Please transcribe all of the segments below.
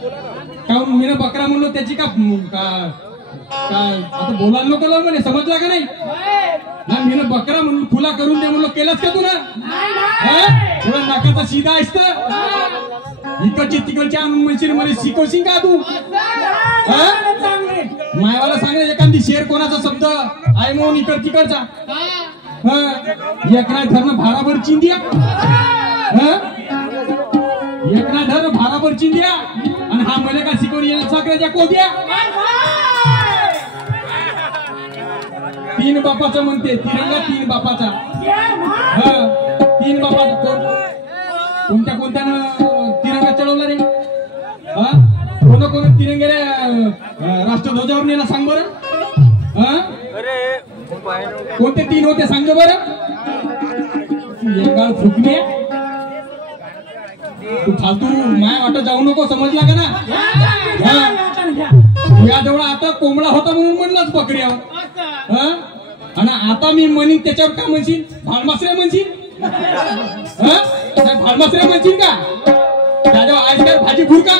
काऊन मी बकरा म्हणलो त्याची का आता बोलायला नको लावून म्हणे समजला का नाही मी बकरा म्हणून खुला करून दे म्हणलो केलास का तू ना थोडा नाकाचा सीधा आहेस तर इकडची तिकडच्या म्हणशील मला शिकवशील का तू मायवाला सांगले एखादी शेर कोणाचा शब्द आहे म्हणून इकड तिकडचा एक नाही धरणं भाराभर चिंदिया एक नाही धरणं भाराभर चिंदिया आणि हा मला का शिकवून सगळ्याच्या कोद्या तीन बापाचा म्हणते तिरंगा तीन बापाचा तीन बापाचा कोणत्या कोणत्यानं तिरंगा चढवला रे कोण तिरंगेला राष्ट्रध्वजावर नेला सांग बरं कोणते तीन होते सांग बरं फुकणे तू फालतू माय वाटत जाऊ नको समजला का ना या जवळ आता कोंबडा होता म्हणून म्हणलाच पकड्यावर आणि आता मी म्हणीन त्याच्यावर काय म्हणशील भालमासऱ्या म्हणशील भालमासऱ्या म्हणशील का त्याच्यावर आहेस का भाजी भुरका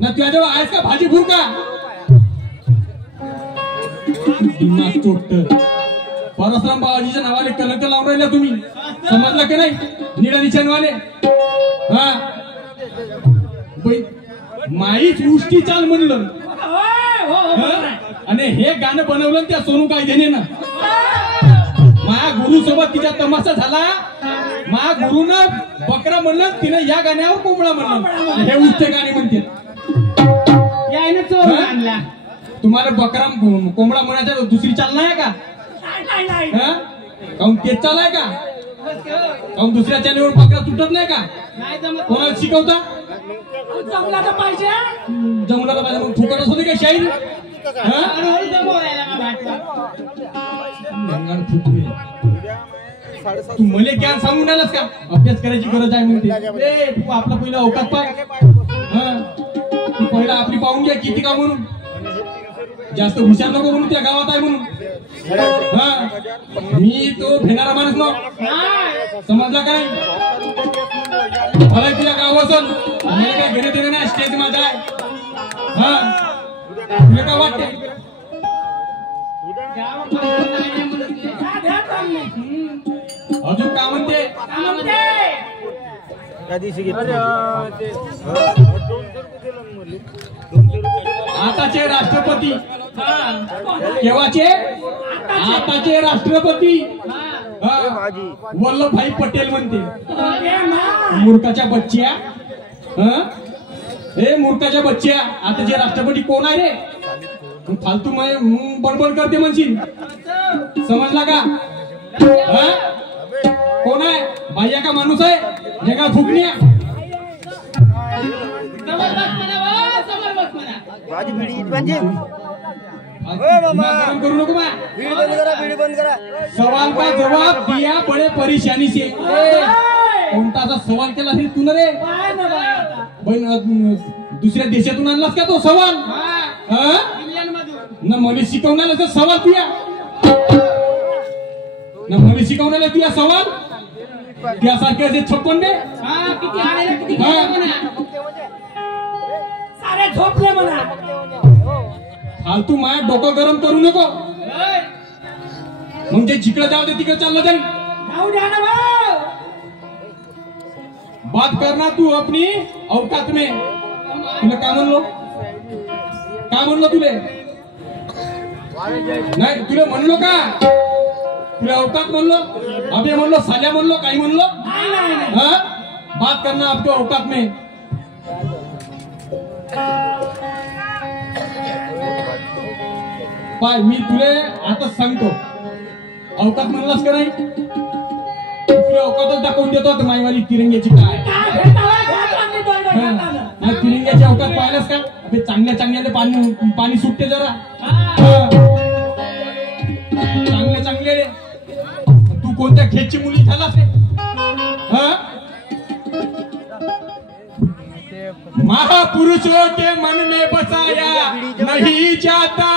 ना तुझ्याजवळ आहेस का भाजी भुरका परसराम बाबाजीच्या नावाने कलंक लावून राहिला तुम्ही समजला की नाही निळा निशाणवाले माईच उष्टी चाल म्हणलं आणि हे गाणं बनवलं त्या सोनू कायद्याने ना माझ्या गुरु सोबत तिचा तमाशा झाला माझ्या गुरुनं बकरा म्हणलं तिनं या गाण्यावर कोंबडा म्हणलं हे उष्टे गाणे म्हणते तुम्हाला बकरा कोंबडा म्हणायचा दुसरी चाल नाही का काऊन तेच चाल आहे का काऊन दुसऱ्या चालीवर बकरा तुटत नाही का कोणाला शिकवता जमला तर पाहिजे मग फुकटच होते का शाहीर तू मले ज्ञान सांगून राहिलास का अभ्यास करायची गरज आहे म्हणते तू आपला पहिला अवकाश पाय तू पहिला आपली पाहून घ्या किती का म्हणून जास्त हुशार नको म्हणून त्या गावात आहे म्हणून मी तो भेणारा माणूस ना समजला काय मला तुझ्या गावासन मला काय घेणे देणे नाही स्टेज माझा आहे तुला काय वाटते अजून काय म्हणते आताचे राष्ट्रपती केव्हाचे आताचे राष्ट्रपती वल्लभभाई पटेल म्हणते मूर्खाच्या बच्च्या हे मूर्खाच्या बच्च्या आताचे राष्ट्रपती कोण आहे रे फालतू बडबड करते म्हणशील समजला का कोण आहे बाह्या का माणूस आहे हे का फुकण्या करू नको सवाल का जवाब दिया बड़े परेशानी से कोणताचा सवाल केला असेल तू रे दुसऱ्या देशातून आणलास का तो सवाल ना मला शिकवण्याला सवाल तुया ना मला शिकवण्याला तुया सवाल त्यासारखे असे 56 सारे झोपले म्हणा फालतू माया डोकं गरम करू नको मग जे जिकडे जाऊ ते तिकडे चाललं जाईल बात करना तू अपनी औकात में तुला काय म्हणलो तुले नाही तुला म्हणलो का तुला औकात म्हणलो अबे म्हणलो साल्या म्हणलो काही म्हणलो बात करना आपके औकात में पाय मी तुले आता सांगतो अवकात म्हणलास का नाही तुला अवकातच दाखवून देतो माईवाली तिरंग्याची काय तिरंग्याची अवकात पाहिलास का चांगल्या चांगल्याने पाणी सुटते जरा चांगले तू कोणत्या खेळची मुली झालास रे महापुरुषों के मन में बसाया नहीं जाता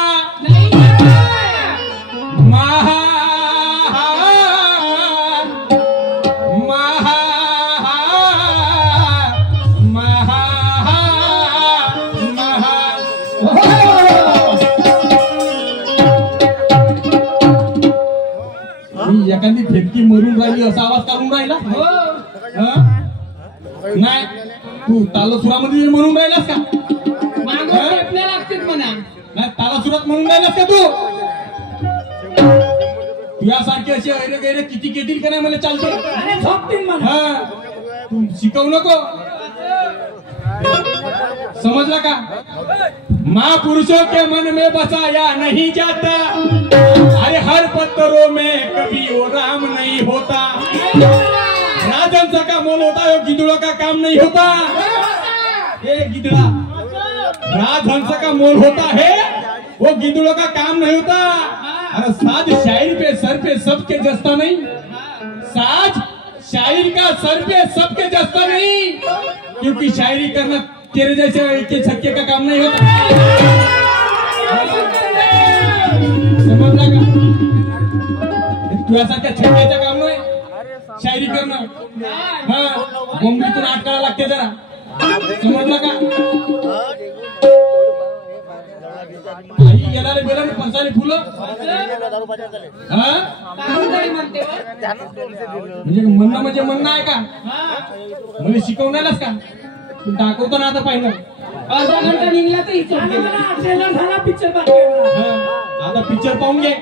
म्हणून राहिला नाही तू तालसुरामध्ये म्हणून राहिलास का लागतील म्हणा नाही तालसुरात म्हणून राहिलास का तू तुझ्यासारखे असे ऐरे गैरे किती केतील का नाही मला चालते तू शिकवू नको समजला का महापुरुषों के मन में बसाया नहीं जाता अरे हर पत्थरों में कभी वो राम नहीं होता राजहंस का मोल होता है गिदड़ों का काम नहीं होता ये गिदड़ा राजहंस का मोल होता है वो गिदड़ों का काम नहीं होता अरे साज शायर पे सर पे सबके जस्ता नहीं साज शायर का सर पे सबके जस्ता नहीं क्योंकि शायरी करना तेरे जैसे के छक्के का काम नहीं होता समझला का तुझ्यासारख्या छक्क्याचं काम नाही शायरी करणं मुंबईतून आठ काढा लागते जरा समजला का आई गेलाले बेलाने पंचाले फुलं म्हणजे म्हणणं आहे का मला शिकवणारच का तू दाखवतो ना आता पाहिलं अर्धा घंटा निघला तर पिक्चर आता पिक्चर पाहून घे